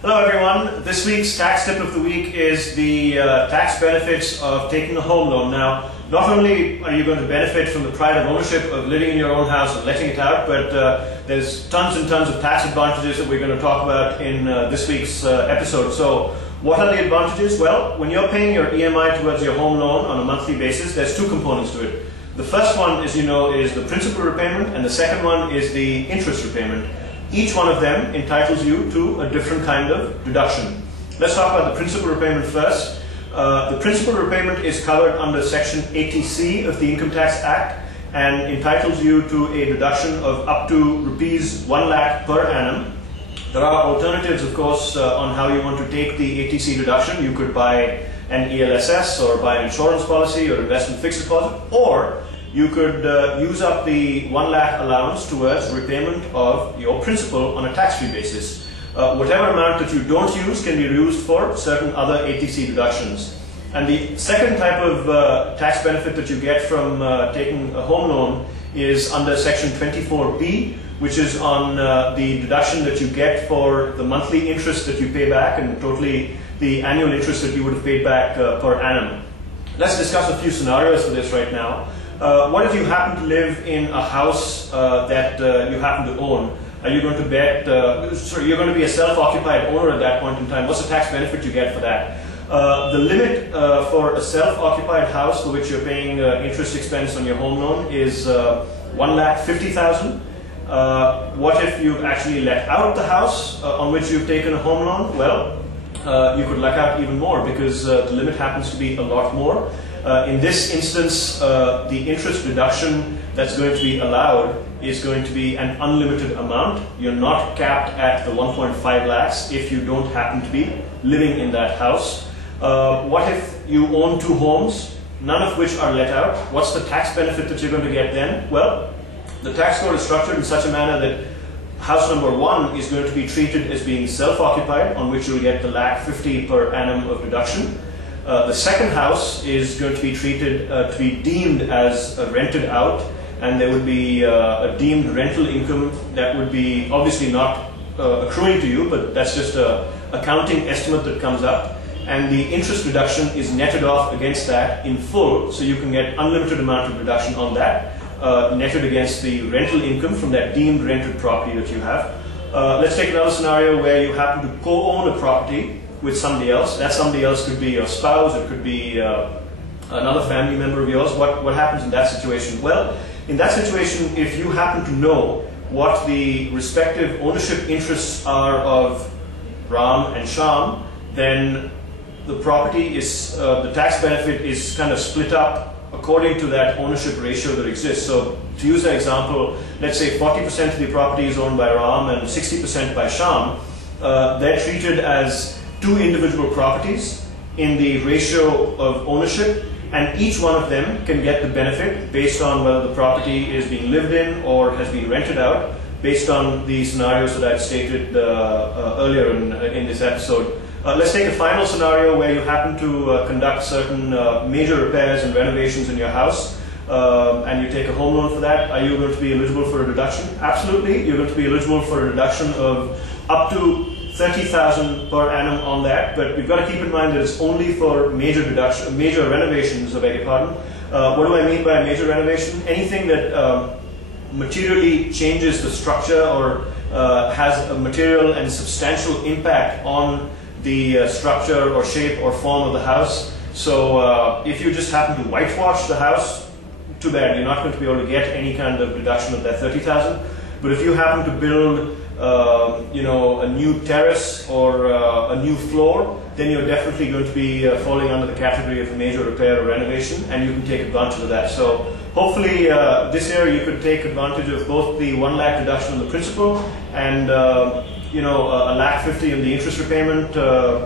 Hello everyone. This week's tax tip of the week is the tax benefits of taking a home loan. Now, not only are you going to benefit from the pride of ownership of living in your own house and letting it out, but there's tons and tons of tax advantages that we're going to talk about in this week's episode. So, what are the advantages? Well, when you're paying your EMI towards your home loan on a monthly basis, there's two components to it. The first one, as you know, is the principal repayment, and the second one is the interest repayment. Each one of them entitles you to a different kind of deduction. Let's talk about the principal repayment first. The principal repayment is covered under Section 80C of the Income Tax Act and entitles you to a deduction of up to Rs 1 lakh per annum. There are alternatives, of course, on how you want to take the 80C deduction. You could buy an ELSS or buy an insurance policy or investment fixed deposit, or you could use up the 1 lakh allowance towards repayment of your principal on a tax-free basis. Whatever amount that you don't use can be used for certain other 80C deductions. And the second type of tax benefit that you get from taking a home loan is under Section 24B, which is on the deduction that you get for the monthly interest that you pay back and totally the annual interest that you would have paid back per annum. Let's discuss a few scenarios for this right now. What if you happen to live in a house that you happen to own? Are you going to you're going to be a self-occupied owner at that point in time. What's the tax benefit you get for that? The limit for a self-occupied house for which you're paying interest expense on your home loan is 1,50,000. What if you've actually let out the house on which you've taken a home loan? Well, you could let out even more because the limit happens to be a lot more. In this instance, the interest deduction that's going to be allowed is going to be an unlimited amount. You're not capped at the 1.5 lakhs if you don't happen to be living in that house. What if you own two homes, none of which are let out? What's the tax benefit that you're going to get then? Well, the tax code is structured in such a manner that house number one is going to be treated as being self-occupied, on which you'll get the 1,50,000 per annum of deduction. The second house is going to be treated to be deemed as rented out, and there would be a deemed rental income that would be obviously not accruing to you, but that's just an accounting estimate that comes up, and the interest deduction is netted off against that in full, so you can get unlimited amount of deduction on that, netted against the rental income from that deemed rented property that you have. Let's take another scenario where you happen to co-own a property with somebody else. That somebody else could be your spouse, it could be another family member of yours. What happens in that situation? Well, in that situation, if you happen to know what the respective ownership interests are of Ram and Sham, then the property is, the tax benefit is kind of split up according to that ownership ratio that exists. So to use that example, let's say 40% of the property is owned by Ram and 60% by Sham. They're treated as two individual properties in the ratio of ownership, and each one of them can get the benefit based on whether the property is being lived in or has been rented out, based on the scenarios that I've stated earlier in this episode. Let's take a final scenario where you happen to conduct certain major repairs and renovations in your house, and you take a home loan for that. Are you going to be eligible for a deduction? Absolutely, you're going to be eligible for a deduction of up to 30,000 per annum on that, but you've got to keep in mind that it's only for major renovations, I beg your pardon. What do I mean by a major renovation? Anything that materially changes the structure or has a material and substantial impact on the structure or shape or form of the house. So if you just happen to whitewash the house, too bad, you're not going to be able to get any kind of deduction of that 30,000. But if you happen to build a new terrace or a new floor, then you're definitely going to be falling under the category of a major repair or renovation, and you can take advantage of that. So hopefully this year you could take advantage of both the 1 lakh deduction on the principal and a 1,50,000 in the interest repayment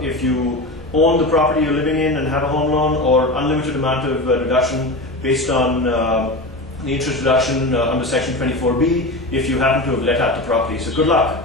if you own the property you're living in and have a home loan, or unlimited amount of deduction based on the interest deduction under Section 24B if you happen to have let out the property. So good luck.